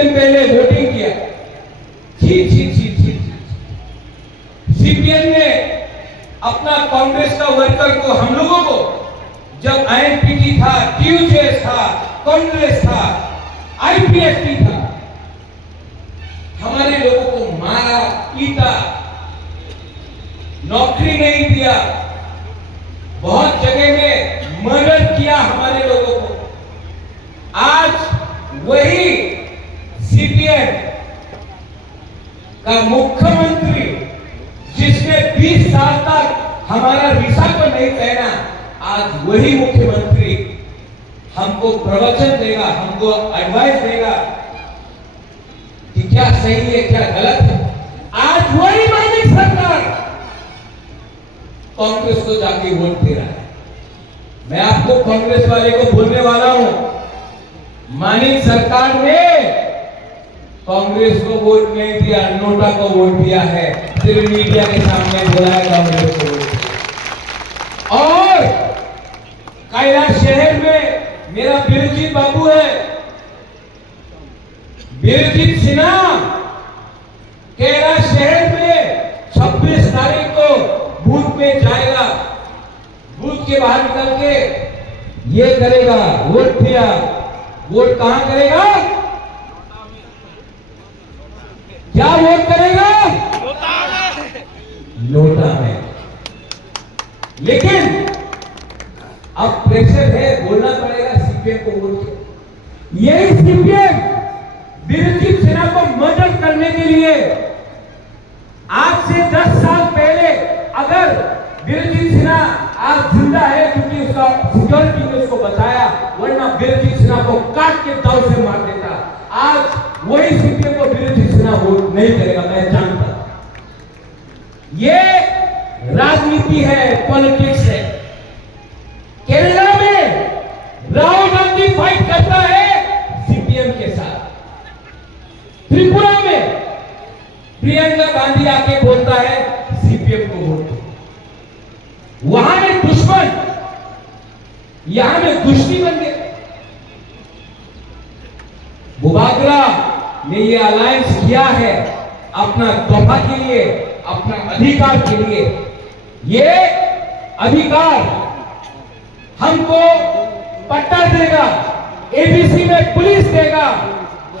दिन पहले वोटिंग किया। छी छी छी छी। सीपीएम ने अपना कांग्रेस का वर्कर को, हम लोगों को, जब आईएनपीटी था, टीयूजेएस था, कांग्रेस था, आईपीएफटी था, हमारे लोगों को मारा, पीटा, नौकरी नहीं दिया, बहुत जगह में मर्डर किया हमारे लोगों को। आज वही सीपीएम का मुख्यमंत्री, जिसने 20 साल तक हमारा विसा को नहीं पहना, आज वही मुख्यमंत्री हमको प्रवचन देगा, हमको एडवाइस देगा कि क्या सही है क्या गलत है। आज वही मानिक सरकार कांग्रेस को जाके वोट दे रहा है। मैं आपको कांग्रेस वाले को बोलने वाला हूं, मानिक सरकार ने कांग्रेस को वोट नहीं दिया, नोटा को वोट दिया है। सिर्फ मीडिया के सामने बोला है कांग्रेस को वोट दिया। और कैलाश शहर में मेरा बीरजीत बाबू है, बीरजीत सिन्हा कैलाश शहर में 26 तारीख को बूथ में जाएगा, बूथ के बाहर निकल के ये करेगा, वोट दिया। वोट कहां करेगा? क्या वोट करेगा? नोटा में। लेकिन अब प्रेशर है, बोलना पड़ेगा सीपीएम को वोट। यही सीपीएम बीरजीत सिन्हा को मर्डर करने के लिए आज से 10 साल पहले, अगर बीरजीत सिन्हा आज जिंदा है क्योंकि उसका सिक्योरिटी ने उसको बचाया, वरना बीरजीत सिन्हा को काट के दाव से मार देता। आज वही सीपीएम को बीरजीत सिन्हा वोट नहीं करेगा, मैं जानता। ये राजनीति है, पॉलिटिक्स है। केरला में राहुल गांधी फाइट करता है सीपीएम के साथ। त्रिपुरा में प्रियंका गांधी आके बोलता है सीपीएम को वोट। वहां में दुश्मन, यहां में दुश्मनी बन गए। बुबागरा ने ये अलायंस किया है अपना तोहफा के लिए, अपना अधिकार के लिए। ये अधिकार हमको पट्टा देगा, एबीसी में पुलिस देगा,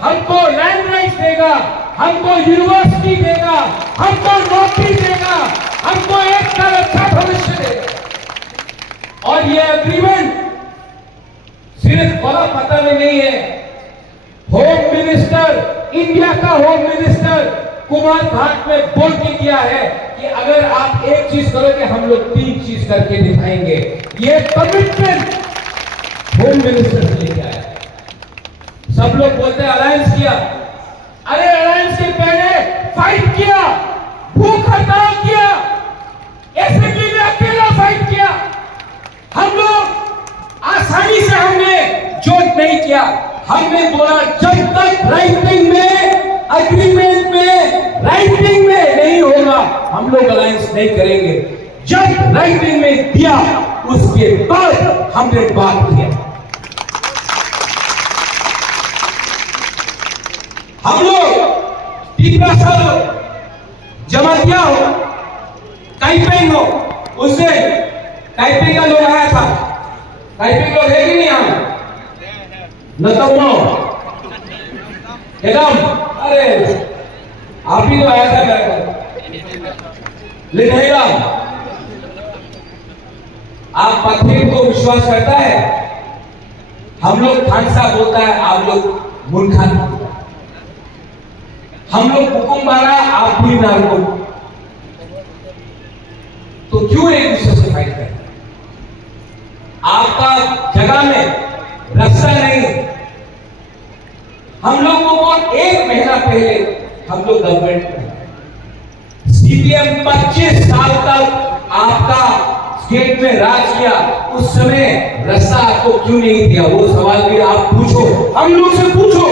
हमको लैंड राइट्स देगा, हमको यूनिवर्सिटी देगा, हमको नौकरी देगा, हमको एक साल अच्छा भविष्य देगा। और ये एग्रीमेंट सिर्फ बड़ा पता में नहीं है। होम मिनिस्टर, इंडिया का होम मिनिस्टर कुमार घाट में बोल के दिया है कि अगर आप एक चीज करोगे हम लोग 3 चीज करके दिखाएंगे। ये कमिटमेंट होम मिनिस्टर से लेके आया। सब लोग बोलते हैं अलायंस किया, अरे अलायंस के पहले फाइट किया, भूख हड़ताल किया, एसएमपी में अकेला फाइट किया। हम लोग आसानी से हमने जोट नहीं किया। हमने बोला जब तक राइटिंग में, एग्रीमेंट में, राइटिंग में नहीं होगा हम लोग अलायंस नहीं करेंगे। जब राइटिंग में दिया उसके बाद हमने बात किया। हम लोग तीसरा साल जमातिया हो, काइपेंग हो, उससे काइपेंग का लोग आया था। काइपेंग लोग है कि नहीं? हम नतमो एकदम, अरे आप ही तो आया था मेरे को, लेकिन आप पत्थर को विश्वास करता है। हम लोग खानसा बोलता है, आप लोग मुनखान। हम लोग हुकुम मारा, आप भी नारको। तो क्यों एक दूसरे से फाइट करें? आपका जगह में रास्ता नहीं। हम लोगों को 1 महीना पहले हम लोग गवर्नमेंट में, सीपीएम 25 साल तक आपका स्टेट में राज किया, उस समय रास्ता आपको क्यों नहीं दिया? वो सवाल भी आप पूछो, हम लोग से पूछो।